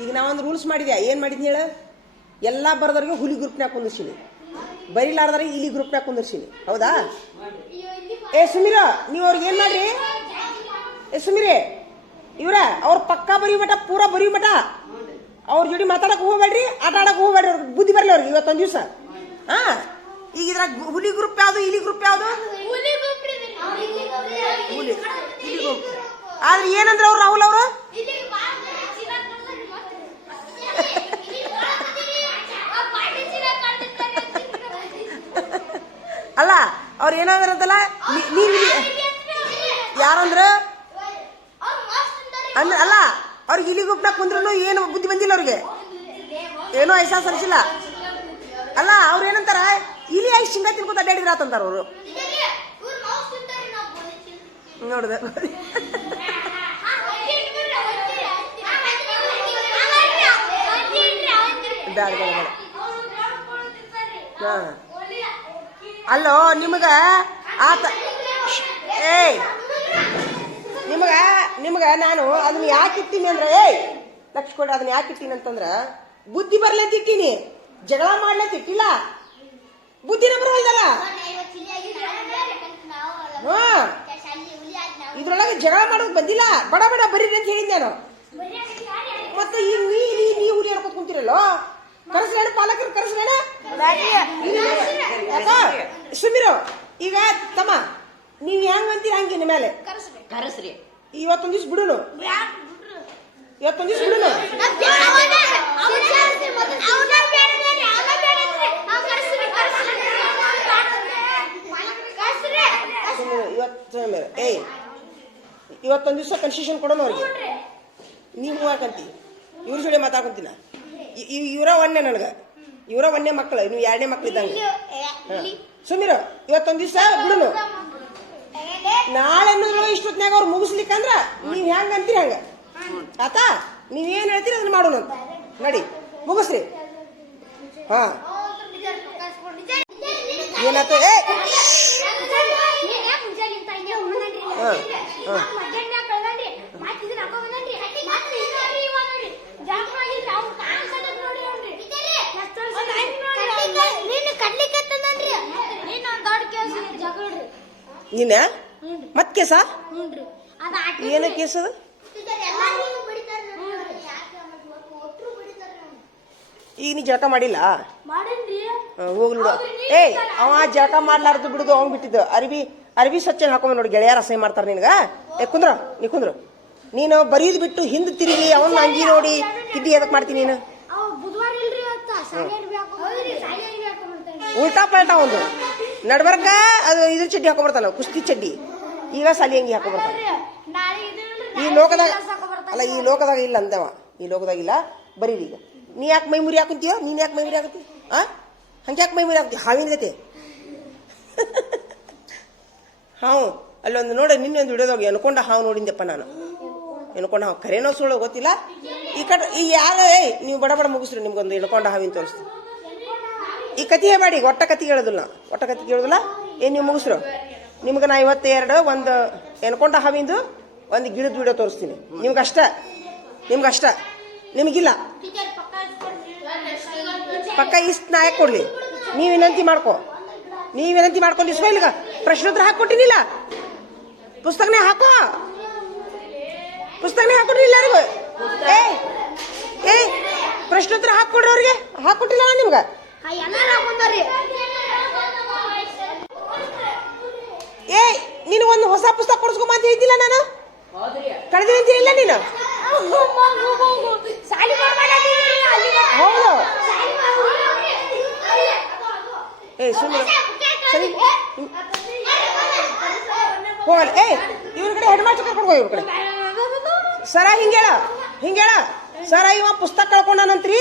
ಈಗ ನಾವೊಂದು ರೂಲ್ಸ್ ಮಾಡಿದ್ಯಾ, ಏನು ಮಾಡಿದ್ನಿ ಹೇಳ? ಎಲ್ಲ ಬರದವ್ರಿಗೆ ಹುಲಿ ಗ್ರೂಪ್ನಾಗ ಕುಂದಿರ್ಸಿನಿ, ಬರಿಲಾರ್ದವ್ರಿಗೆ ಇಲಿ ಗ್ರೂಪ್ನಾಗ ಕುಂದಿರ್ಸಿನಿ. ಹೌದಾ? ಏ ಸುಮೀರ, ನೀವು ಅವ್ರಿಗೆ ಏನು ಮಾಡ್ರಿ? ಏ ಸುಮೀರೆ, ಇವ್ರ ಅವ್ರ ಪಕ್ಕ ಬರೀ ಮಠ, ಪೂರಾ ಬರೀ ಮಠ ಅವ್ರ ಜೋಡಿ ಮಾತಾಡಕ್ ಹೋಗ್ಬೇಡ್ರಿ, ಆಟ ಆಡಕ್ ಹೋಗ್ಬೇಡ್ರಿ. ಅವ್ರಿಗೆ ಬುದ್ಧಿ ಬರಲಿ ಅವ್ರಿಗೆ ಇವತ್ತೊಂದು ದಿವಸ. ಹಾ, ಈಗ ಇದ್ರಾಗ ಹುಲಿ ಗ್ರೂಪ್ ಯಾವ್ದು, ಇಲಿ ಗ್ರೂಪ್ ಯಾವ್ದು? ಹುಲಿ ಇಲಿ ಗ್ರೂಪ್. ಆದ್ರೆ ಏನಂದ್ರೆ ಅವ್ರು ರಾಹುಲ್ ಅವರು ಅಲ್ಲ, ಅವ್ರು ಏನಾದ್ರಂತಲ್ಲ, ನೀವು ಯಾರಂದ್ರ ಅಲ್ಲ, ಅವ್ರಿಗೆ ಇಲಿ ಗುಪ್ನಾಗ ಕುಂದ್ರೂ ಏನು ಬುದ್ಧಿ ಬಂದಿಲ್ಲ ಅವ್ರಿಗೆ, ಏನೋ ಐಸಾ ಸರಿಸಿಲ್ಲ. ಅಲ್ಲ, ಅವ್ರು ಏನಂತಾರ, ಇಲಿ ಐದು ಶೇಂಗಾ ತಿನ್ಕೊತ ಅಡ್ಡಾಡಿದ್ರ ಆತಂತಾರ ಅವರು. ನೋಡ್ದ ಅಲ್ಲೋ ನಿಮಗ ಆತ. ಏಯ್ ನಿಮಗ ನಾನು ಅದನ್ನ ಯಾಕೆ ಇಟ್ಟೀನಿ ಅಂದ್ರೆ, ಲಕ್ಷ ಕೊಡ ಅದನ್ನ ಯಾಕೆ ಇಟ್ಟೀನಿ ಅಂತಂದ್ರ ಬುದ್ಧಿ ಬರ್ಲಿ ಅಂತ ಇಟ್ಟೀನಿ, ಜಗಳ ಮಾಡ್ಲಂತ ಇಟ್ಟಿಲ್ಲ. ಬುದ್ಧಿನ ಬರೋಲ್ದಲ್ಲ. ಹಾ, ಇದ್ರೊಳಗೆ ಜಗಳ ಮಾಡೋದು ಬಂದಿಲ್ಲ. ಬಡ ಬಡ ಬರೀರಿ ಅಂತ ಹೇಳಿದ್ ನಾನು. ಮತ್ತೆ ಈಗ ನೀ ಹುಲಿ ಹೇಳ್ಕೊತ ಕುಂತಿರಲ್ಲೋ, ಕರೆಸ್ಲೇಣ ಪಾಲಕರು, ಕರೆಸ್ಲೇಣ ಸುಮೀರು. ಈಗ ತಮ್ಮ ನೀವ್ ಹೆಂಗ್ ಅಂತೀರ ಹಂಗಿನ ಮೇಲೆ ಕರೆಸ್ರಿ. ಇವತ್ತೊಂದ್ ದಿವ್ಸ ಬಿಡುನು, ಇವತ್ತೊಂದ್ ದಿವ್ಸ ಬಿಡುನು. ಇವತ್ತೊಂದ್ ದಿವ್ಸ ಕನ್ಸೆಷನ್ ಕೊಡೋಣ ಅವ್ರಿಗೆ. ನೀವು ಹಾಕಂತಿ ಇವ್ರ ಜೋಡಿ ಮಾತಾಡ್ಕೊಂತೀನ. ಇವರ ಒಂದೇ ನನಗ, ಇವರ ಒಂದೇ ಮಕ್ಕಳು, ನೀವು ಎರಡನೇ ಮಕ್ಳು ಇದ್ದಂಗೆ. ಸುಮೀರು, ಇವತ್ತೊಂದ್ ದಿವ್ಸ ಬಿಡುನು. ನಾಳೆ ಇಷ್ಟೊತ್ನಾಗ ಅವ್ರು ಮುಗಿಸ್ಲಿಕ್ಕಂದ್ರ ನೀವ್ ಹೆಂಗ ಅಂತೀರಿ ಹಂಗ ಆತಾ. ನೀವೇನ್ ಹೇಳ್ತೀರಿ ಅದನ್ನ ಮಾಡೋಣ ಅಂತ. ನಡಿ ಮುಗಿಸ್ರಿ. ಹಾ, ಏನಾಯ್ತು? ನೀನ ಮತ್ ಕೇಸ? ಏನ ಕೇಸ್ ಅದ? ಈಗ ನೀ ಜಳಕ ಮಾಡಿಲ್ಲ? ಹೋಗ್ಲಿ ಬಿಡು. ಏಯ್, ಅವ ಜಳಕ ಮಾಡ್ಲಾರ್ದು ಬಿಡುದು ಅವ್ನ್ ಬಿಟ್ಟಿದ್ದು. ಅರ್ಬಿ ಸ್ವಚ್ಛ ಹಾಕೊಂಡ್ ನೋಡಿ, ಗೆಳೆಯರ ಅಸಹ್ಯ ಮಾಡ್ತಾರ ನಿನಗ. ಏ ಕುಂದ್ರ, ನೀ ಕುಂದ್ರು. ನೀನು ಬರೀದ್ ಬಿಟ್ಟು ಹಿಂದ್ ತಿರುಗಿ ಅವನ್ ಅಂಗಿ ನೋಡಿ ಕಿಡ್ಡಿ ಎದಕ್ ಮಾಡ್ತೀನಿ ನೀನು? ಉಲ್ಟಾ ಪಲ್ಟಾ ಒಂದು ನಡ್ಬರ್ಕ ಅದು ಇದ್ರ ಚಡ್ಡಿ ಹಾಕೊಂಡ್ಬರ್ತಾನ, ಕುಸ್ತಿ ಚಡ್ಡಿ. ಈಗ ಸಾಲಿ ಅಂಗಿ ಹಾಕೊಂಡ್ಬರ್ತಾನ. ಈ ಲೋಕದಾಗ ಅಲ್ಲ, ಈ ಲೋಕದಾಗ ಇಲ್ಲ ಅಂದವ, ಈ ಲೋಕದಾಗ ಇಲ್ಲ. ಬರೀರಿ ಈಗ. ನೀ ಯಾಕೆ ಮೈ ಮುರಿ ಹಾಕುತ್ತೀಯ? ನೀನ್ ಯಾಕೆ ಮೈ ಮುರಿ ಹಾಕುತ್ತಿ? ಹಂಗೆ ಯಾಕೆ ಮೈ ಮುರಿ ಹಾಕ್ತಿ? ಹಾವಿನ ಗತೆ. ಹಾವು ಅಲ್ಲೊಂದು ನೋಡ, ನಿನ್ನೊಂದು ವಿಡಿಯೋದಾಗ ಎನ್ಕೊಂಡ ಹಾವು ನೋಡಿದ್ದೆಪ್ಪ ನಾನು. ಎನ್ಕೊಂಡ ಹಾವು ಕರೇನೋ ಸುಳ್ಳು ಗೊತ್ತಿಲ್ಲ. ಈ ಕಡೆ ಈ ಯಾರ ನೀವು ಬಡ ಬಡ ಮುಗಿಸ್ರಿ, ನಿಮ್ಗೊಂದು ಎನ್ಕೊಂಡ ಹಾವಿನ ತೋರಿಸ್ತೀನಿ. ಈ ಕತಿ ಹೇಳಿ, ಒಟ್ಟ ಕತಿ ಹೇಳೋದಿಲ್ಲ, ಒಟ್ಟ ಕತಿ ಕೇಳೋದಿಲ್ಲ. ಏನ್ ನೀವು ಮುಗಿಸ್ರು? ನಿಮ್ಗೆ ನಾ 52 ಒಂದು ಎನ್ಕೊಂಡ ಹಾವಿಂದು ಒಂದು ಗಿಡದ ವಿಡಿಯೋ ತೋರಿಸ್ತೀನಿ. ನಿಮ್ಗಷ್ಟ, ನಿಮಗಿಲ್ಲ. ಪಕ್ಕ ಇಷ್ಟು ನಾ ಯಾಕೆ ಕೊಡ್ಲಿ? ನೀವು ವಿನಂತಿ ಮಾಡ್ಕೊಂಡು ಇಸ್ಕೊ. ಇಲ್ಲಿಗ ಪ್ರಶ್ನೋತ್ತರ ಹಾಕೊಟ್ಟಿನಿಲ್ಲ, ಪುಸ್ತಕನೇ ಹಾಕೋ, ಪುಸ್ತಕನೇ ಹಾಕೊಡ್ರಿ ಎಲ್ಲರಿಗೂ. ಏ ಪ್ರಶ್ನೋತ್ತರ ಹಾಕೊಡ್ರಿ ಅವ್ರಿಗೆ. ಹಾಕೊಟ್ಟಿಲ್ಲ ನಾನು ನಿಮ್ಗೆ. ಏ ನೀನು ಒಂದು ಹೊಸ ಪುಸ್ತಕ ಕೊಡಿಸ್ಕೊಂಬ ಅಂತ ಹೇಳಿದ್ದಿಲ್ಲ ನಾನು? ಕಳೆದಿನ ಅಂತೀನಿಲ್ಲ ನೀನು? ಹೌದು. ಏ ಸುಮ್ಮನೆ ಸರಿ ಹೋಗಲ್ಲ. ಏ ಇವ್ರ ಕಡೆ ಹೆಡ್ ಮಾಸ್ಟರ್ ಕರ್ಕೊಂಡು ಹೋಗಿ, ಇವ್ರ ಕಡೆ. ಸರ ಹಿಂಗೇಳ ಸರ, ಇವ ಪುಸ್ತಕ ಕಳ್ಕೊಂಡಾನಂತ್ರಿ,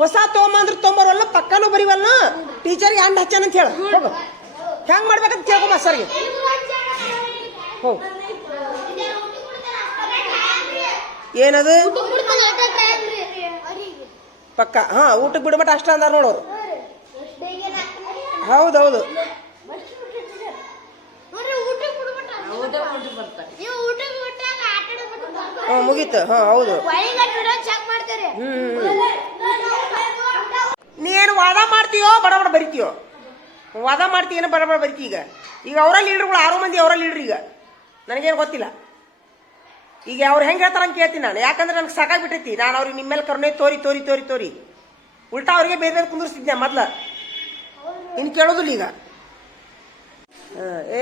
ಹೊಸ ತೊಗೊಂಬಂದ್ರ ತೊಂಬರಲ್ಲ, ಪಕ್ಕನೂ ಬರೀವಲ್ಲ, ಟೀಚರ್ಗೆ ಅಂಡ್ ಹಚ್ಚಾನಂತ ಹೇಳ. ಹೋಗು, ಹೆಂಗ್ ಮಾಡ್ಬೇಕಂತ ಕೇಳ್ಕೊಂಬ ಸರ್ಗೆ. ಹೋಗ್. ಏನದು ಪಕ್ಕ? ಹಾ, ಊಟಕ್ಕೆ ಬಿಡ್ಮಟ ಅಷ್ಟ ಅಂದಾರ ನೋಡೋರು. ಹೌದೌದು. ಮುಗೀತು. ಹಾ ಹೌದು. ನೀನು ವಾದ ಮಾಡ್ತೀಯೋ ಬಡ ಬಡ ಬರಿತೀಯೋ? ವಾದ ಮಾಡ್ತೀಯೇನೋ ಬಡ ಬಡ ಬರಿತೀಯ. ಈಗ ಅವರ ಲೀಡ್ರುಗಳು 6 ಮಂದಿ ಅವರ ಲೀಡ್ರ್. ಈಗ ನನಗೇನು ಗೊತ್ತಿಲ್ಲ. ಈಗ ಅವ್ರು ಹೆಂಗೆ ಹೇಳ್ತಾರ ಅಂತ ಕೇಳ್ತೀನಿ ನಾನು. ಯಾಕಂದ್ರೆ ನನಗೆ ಸಾಕಾಗ್ಬಿಟ್ಟೈತಿ. ನಾನು ಅವ್ರಿಗೆ ನಿಮ್ಮ ಮೇಲೆ ಕರುಣೆ ತೋರಿ ತೋರಿ ತೋರಿ ತೋರಿ ಉಲ್ಟಾ ಅವ್ರಿಗೆ ಬೇರೆ ಬೇರೆ ಕುಂದಿರ್ಸ್ತಿದ್ದೆ ಮೊದ್ಲ. ಇನ್ನು ಕೇಳೋದಿಲ್ಲ ಈಗ.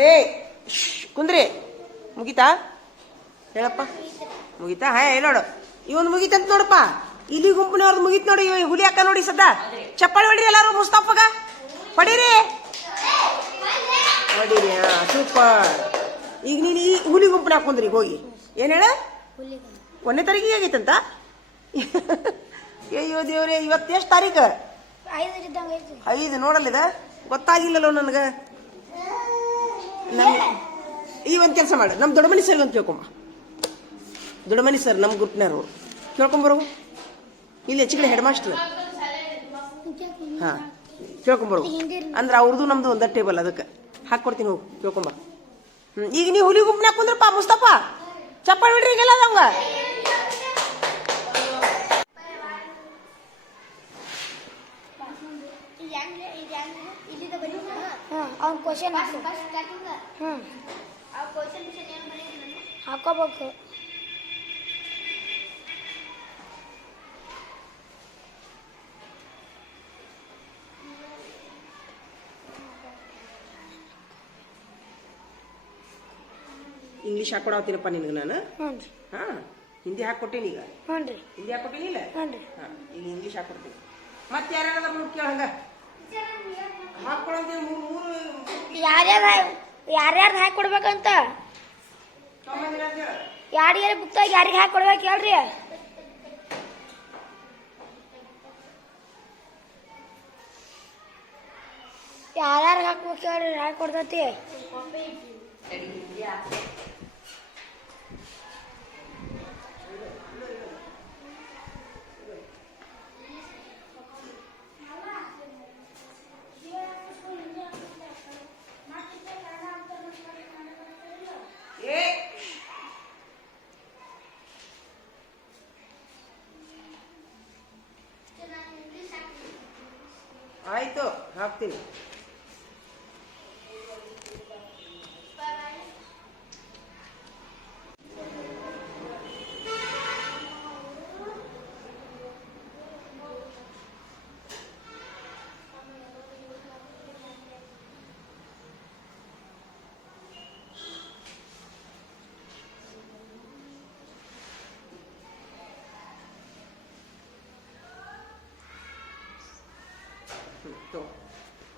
ಏ ಕುಂದ್ರಿ. ಮುಗೀತಾ? ಹೇಳಪ್ಪ. ಮುಗೀತಾ? ಹಾ ನೋಡು, ಇವನು ಮುಗೀತಂತ ನೋಡಪ್ಪ. ಇಲ್ಲಿ ಗುಂಪಿನವ್ರದ್ದು ಮುಗೀತ್ ನೋಡಿ. ಹುಲಿ ಅಕ್ಕ ನೋಡಿ ಸದ್ದ. ಚಪ್ಪಾಳಿ ಹೊಡಿರಿ ಎಲ್ಲಾರು. ಮುಸ್ತಫಾಗ ಹೊಡೀರಿ ಹೊಡೀರಿ. ಹಾ ಸೂಪರ್. ಈಗ ನೀನು ಈ ಹುಲಿ ಗುಂಪಿನ ಹಾಕೊಂಡ್ರಿ ಹೋಗಿ. ಏನ್ ಹೇಳ? 1ನೇ ತಾರೀಕಿಗೆ ಆಗೈತಂತ. ಅಯ್ಯೋ ದೇವ್ರೆ, ಇವತ್ತು ಎಷ್ಟು ತಾರೀಕು? 5 ನೋಡಲ್ಲಿದ. ಗೊತ್ತಾಗಿಲ್ಲಲ್ಲೋ ನನಗೆ. ಈ ಒಂದು ಕೆಲಸ ಮಾಡು, ನಮ್ಮ ದೊಡ್ಡಮನಿ ಸರ್ಗೆ ಅಂತ ಕೇಳ್ಕೊಂಬ. ದೊಡ್ಡಮನಿ ಸರ್ ನಮ್ಮ ಗ್ರೂಪ್ನವರು ಕೇಳ್ಕೊಂಬರು. ಇಲ್ಲಿ ಹೆಚ್ಚು ಕಡೆ ಹೆಡ್ ಮಾಸ್ಟರ್. ಹಾಂ ಕೇಳ್ಕೊಂಬರು. ಅಂದ್ರೆ ಅವ್ರದ್ದು ನಮ್ದು ಒಂದ ಟೇಬಲ್, ಅದಕ್ಕೆ ಹಾಕ್ಕೊಡ್ತೀನಿ. ಹೋಗಿ ಕೇಳ್ಕೊಂಬ. ಈಗ ನೀವು ಹುಲಿ ಗುಂಪನ್ಯಾಗ ಕುಂದ್ರಪ್ಪ. ಮುಸ್ತಫ ಚಪ್ಪಾಳಿ ಬಿಡ್ರಿ ಈಗೆಲ್ಲ ಅದಂಗ. ಹಾಕೋಬೇಕು. ಇಂಗ್ಲೀಷ್ ಹಾಕೊಡತ್ತೀನಪ್ಪ ನಿನಗೆ ನಾನು. ಹಾ ಹಿಂದಿ ಹಾಕೊಟ್ಟೇನಿ. ಈಗ ಹಿಂದಿ ಹಾಕೊಟ್ಟೇನಿ ಇಲ್ಲ? ಈಗ ಇಂಗ್ಲೀಷ್ ಹಾಕೊಡ್ತೀನಿ. ಮತ್ತೆ ಯಾರ್ಯಾರ ಕೇಳ ಹಂಗ ಹಾಕೊಳಂತ. ಯಾರ್ಯಾರು ಹಾಕಿ ಕೊಡ್ಬೇಕಂತ ಯಾರ್ಯಾರ ಬುಕ್ತಾಗ ಯಾರಿಗೆ ಹಾಕಿ ಕೊಡ್ಬೇಕು ಹೇಳ್ರಿ. ಯಾರ್ಯಾರು ಹಾಕ್ಬೇಕು ಹೇಳ್ರಿ, ಹಾಕಿ ಕೊಡ್ತೈತಿ. ಆಯ್ತು ಹಾಕ್ತೀನಿ.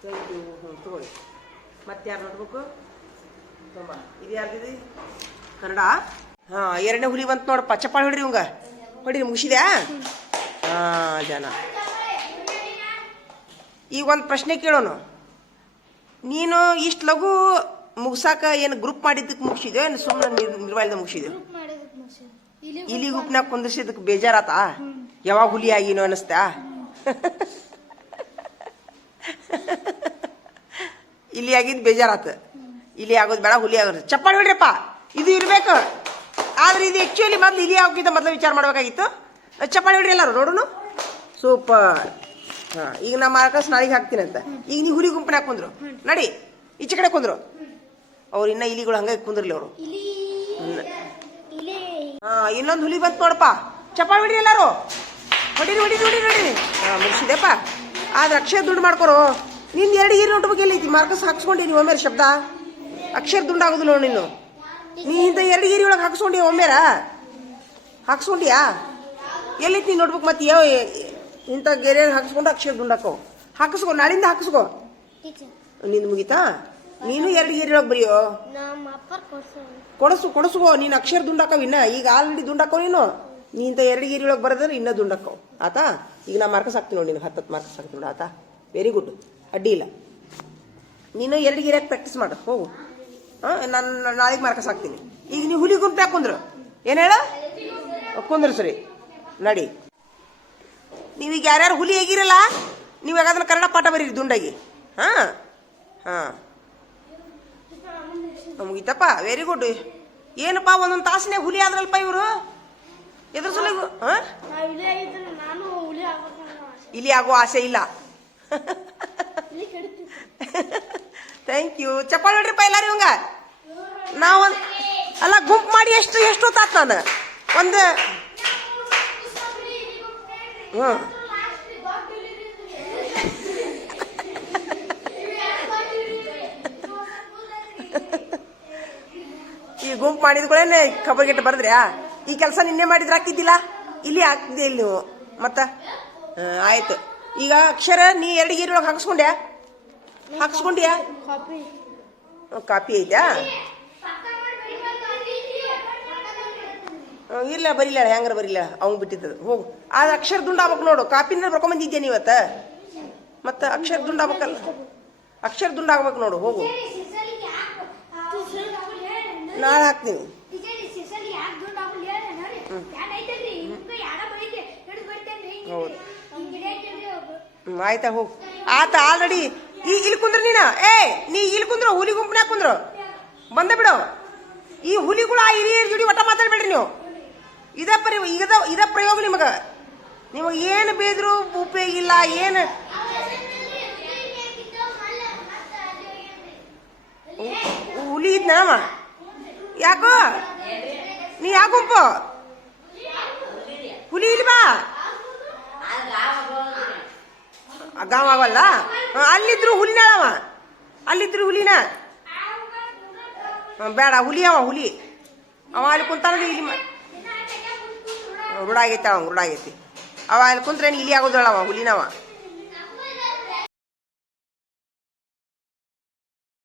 Thank you. ತಗೊಳ್ಳಿ. ಮತ್ತೆ ಯಾರು ನೋಡ್ಬೇಕು? ತುಂಬ ಇದು ಯಾರ್ದಿದೆ? ಕನ್ನಡ. ಹಾಂ 2ನೇ ಹುಲಿ ಬಂತು ನೋಡಪ್ಪ. ಚಪ್ಪಾಳಿ ಹೊಡ್ರಿ. ಇವಂಗ ಹೊಡಿರಿ. ಮುಗಿಸಿದ್ಯಾ? ಹಾಂ ಜನ. ಈಗ ಒಂದು ಪ್ರಶ್ನೆ ಕೇಳೋಣ. ನೀನು ಇಷ್ಟು ಲಘು ಮುಗ್ಸಾಕ ಏನು ಗ್ರೂಪ್ ಮಾಡಿದ್ದಕ್ಕೆ ಮುಗಿಸಿದ್ಯೋ ಏನು ಸುಮ್ಮನೆ ನಿರ್ವಾಲ್ದ ಮುಗಿಸಿದ್ಯೋ? ಇಲ್ಲಿ ಗ್ರೂಪ್ನಾಗ ಕುಂದಿರ್ಸಿದ್ದಕ್ಕೆ ಬೇಜಾರಾತಾ? ಯಾವಾಗ ಹುಲಿ ಆಗಿನೋ ಅನ್ನಿಸ್ತಾ? ಇಲ್ಲಿ ಆಗಿದ್ದು ಬೇಜಾರಾತ. ಇಲ್ಲಿ ಆಗೋದು ಬೇಡ, ಹುಲಿ ಆಗೋದು. ಚಪ್ಪಾಳಿ ಹೊಡ್ರಿಪ್ಪ. ಇದು ಇರ್ಬೇಕು. ಆದ್ರೆ ಇದು ಆಕ್ಚುಲಿ ಮೊದ್ಲು ಇಲ್ಲಿ ಆಗೋಕ್ಕಿಂತ ಮೊದಲು ವಿಚಾರ ಮಾಡ್ಬೇಕಾಗಿತ್ತು. ಚಪ್ಪಾಳಿ ಹೊಡ್ರಿ ಎಲ್ಲರೂ. ನೋಡೋಣ. ಸೂಪರ್. ಹಾ ಈಗ ನಮ್ಮ ಮಾರ್ಕಸ್ ನಾಳೆಗೆ ಹಾಕ್ತೀನಿ ಅಂತ. ಈಗ ನೀವು ಹುಲಿ ಗುಂಪನ್ಯಾಗ ಕುಂದ್ರು ನಡಿ. ಈಚೆ ಕಡೆ ಕುಂದ್ರು. ಅವ್ರು ಇನ್ನ ಇಲಿಗಳು ಹಂಗೆ ಕುಂದ್ರಲಿ ಅವರು. ಹಾ ಇನ್ನೊಂದು ಹುಲಿ ಬಂತು ನೋಡಪ್ಪ. ಚಪ್ಪಾಳಿ ಹೊಡ್ರಿ ಎಲ್ಲರೂ. ಹೊಡೀರಿ ಹೊಡೀರಿ ಹೊಡೀರಿ ಹೊಡೀರಿ. ಹಾ ಮುಗಿಸಿದೆಪ್ಪ. ಆದ್ರೆ ಅಕ್ಷರ ದುಡ್ಡು ಮಾಡ್ಕೊರು. ನಿಂದು 2 ಈರು ನೋಟ್ಬೇಕು. ಎಲ್ಲೈತಿ ಮಾರ್ಕಸ್ ಹಾಕ್ಸ್ಕೊಂಡಿ ಒಮ್ಮೆರ ಶಬ್ದ. ಅಕ್ಷರ ದುಂಡು ಆಗುದು ನೋಡಿ. ನೀ ಇಂಥ 2 ಈರಿ ಒಳಗೆ ಹಾಕ್ಸ್ಕೊಂಡಿ ಒಮ್ಮೆರ ಹಾಕ್ಸ್ಕೊಂಡಿಯಾ? ಎಲ್ಲೈತಿ ನೀನು ನೋಟ್ಬುಕ್? ಮತ್ತೆ ಯಾವ ಇಂಥ ಗೆರೆ ಹಾಕ್ಸ್ಕೊಂಡು ಅಕ್ಷರ ದುಂಡು ಹಾಕಿಸ್ಕೊ. ನಾಳಿಂದ ಹಾಕಿಸ್ಕೊ. ನಿಂದು ಮುಗೀತಾ? ನೀನು 2 ಈರಿ ಒಳಗೆ ಬರೆಯೋ. ಕೊಡಸ್ಕೋ. ನೀನು ಅಕ್ಷರ ದುಂಡು ಹಾಕವ್. ಇನ್ನ ಈಗ ಆಲ್ರೆಡಿ ದುಂಡು ಹಾಕೋ. ನೀ ಇಂಥ 2 ಈರಿ ಒಳಗೆ ಬರೋದ್ರೆ ಇನ್ನೂ ದುಂಡು ಹಾಕವ್. ಆತಾ? ಈಗ ನಾ ಮಾರ್ಕಸ್ ಹಾಕ್ತೀನಿ ನೋಡಿ. ನಿನಗೆ 10 ಮಾರ್ಕಸ್ ಹಾಕ್ತೀನಿ ನೋಡಿ. ಆತಾ? Very good. ಅಡ್ಡಿ ಇಲ್ಲ. ನೀನು 2 ಗಿರಿಯಾಗಿ ಪ್ರಾಕ್ಟೀಸ್ ಮಾಡು. ಹೋಗು. ಹಾಂ ನಾನು ನಾಳೆಗೆ ಮಾರ್ಕಸ್ ಹಾಕ್ತೀನಿ. ಈಗ ನೀವು ಹುಲಿ ಗುಂಪು ಕುಂದ್ರು. ಏನು ಹೇಳ? ಕುಂದ್ರು ಸರಿ. ನಡಿ. ನೀವೀಗ ಯಾರ್ಯಾರು ಹುಲಿ ಹೇಗಿರಲ್ಲ ನೀವು ಯಾಕಂದ್ರೆ ಕನ್ನಡ ಪಾಠ ಬರೀರಿ ದುಂಡಾಗಿ. ಹಾಂ ಹಾಂ ಮುಗೀತಪ್ಪ. Very good. ಏನಪ್ಪ ಒಂದೊಂದು ತಾಸಿನಾಗ ಹುಲಿ ಆದ್ರಲ್ಪ ಇವರು. ಎದ್ರ ಸಲ? ಹಾಂ ಇಲ್ಲಿ ಆಗೋ ಆಸೆ ಇಲ್ಲ. Thank you. ಚಪ್ಪಾಳೆ ಹೊಡ್ರಿಪ್ಪ ಎಲ್ಲಾರು ಇವಂಗ. ನಾವು ಅಲ್ಲ ಗುಂಪು ಮಾಡಿ ಎಷ್ಟು ಹೊತ್ತಾತ್ ನಾನು ಒಂದು ಹ್ಞೂ ಈ ಗುಂಪು ಮಾಡಿದ್ಗಳೇನೆ ಖಬರ್ ಗಿಟ್ಟ ಬರ್ದ್ರ್ಯಾ? ಈ ಕೆಲಸ ನಿನ್ನೆ ಮಾಡಿದ್ರೆ ಹಾಕಿದ್ದಿಲ್ಲ, ಇಲ್ಲಿ ಹಾಕ್ತಿದ್ದೆ ಇಲ್ಲಿ ನೀವು ಮತ್ತ ಆಯ್ತು. ಈಗ ಅಕ್ಷರ ನೀ 2 ಗೀರೊಳಗೆ ಹಾಕ್ಸ್ಕೊಂಡ್ಯಾ? ಕಾಪಿ ಐತ್ಯಾ? ಇಲ್ಲ ಬರಿಲ್ಲ, ಹೆಂಗಾರ ಬರಿಲ್ಲ, ಅವ್ನು ಬಿಟ್ಟಿದ್ದದು. ಹೋಗು, ಆ ಅಕ್ಷರ ದುಂಡ ಆಗ್ಬೇಕು ನೋಡು. ಕಾಪಿನ ಬರ್ಕೊಂಬಂದಿದ್ಯಾ ನೀವತ್ತ? ಮತ್ತೆ ಅಕ್ಷರ ದುಂಡ ಆಗ್ಬೇಕಲ್ಲ, ಅಕ್ಷರ ದುಂಡ ಆಗ್ಬೇಕು ನೋಡು. ಹೋಗು, ನಾಳೆ ಹಾಕ್ತೀನಿ. ಹೌದು, ಆಯ್ತಾ ಹೋಗು. ಆತ ಆಲ್ರೆಡಿ ಇಲ್ಲಿ ಕುಂದ್ರ ನೀನು. ನೀ ಇಲ್ಲಿ ಕುಂದ್ರು, ಹುಲಿ ಗುಂಪನ್ಯಾಗ ಕುಂದ್ರು, ಬಂದ ಬಿಡು. ಈ ಹುಲಿಗಳು ಆ ಹಿರಿಯರ ಜೋಡಿ ಒಟ್ಟ ಮಾತಾಡ್ಬೇಡ್ರಿ ನೀವು. ಇದ ಪ್ರಯೋಗ ನಿಮಗ ಏನು ಬೇದ್ರು ಉಪಯೋಗ ಇಲ್ಲ. ಏನು ಹುಲಿ ಇದ್ನವ? ಯಾಕೋ ನೀ ಯಾಕುಂಪ ಹುಲಿ ಇಲ್ವಾ? ಗಾವ ಆಗಲ್ಲ. ಅಲ್ಲಿದ್ರು ಹುಲಿನಾಳವ, ಅಲ್ಲಿದ್ರು ಹುಲಿನ ಬೇಡ. ಹುಲಿ ಅವ ಅಲ್ಲಿ ಕುಂತಾನ. ಇಲ್ಲಿ ರೂಢ ಆಗೈತಿ, ಅವ ರೂಢ ಆಗೈತಿ. ಅವ ಅಲ್ಲಿ ಕುಂತ್ರೇನು ಇಲಿ ಆಗೋದಳ, ಅವ ಹುಲಿನವ.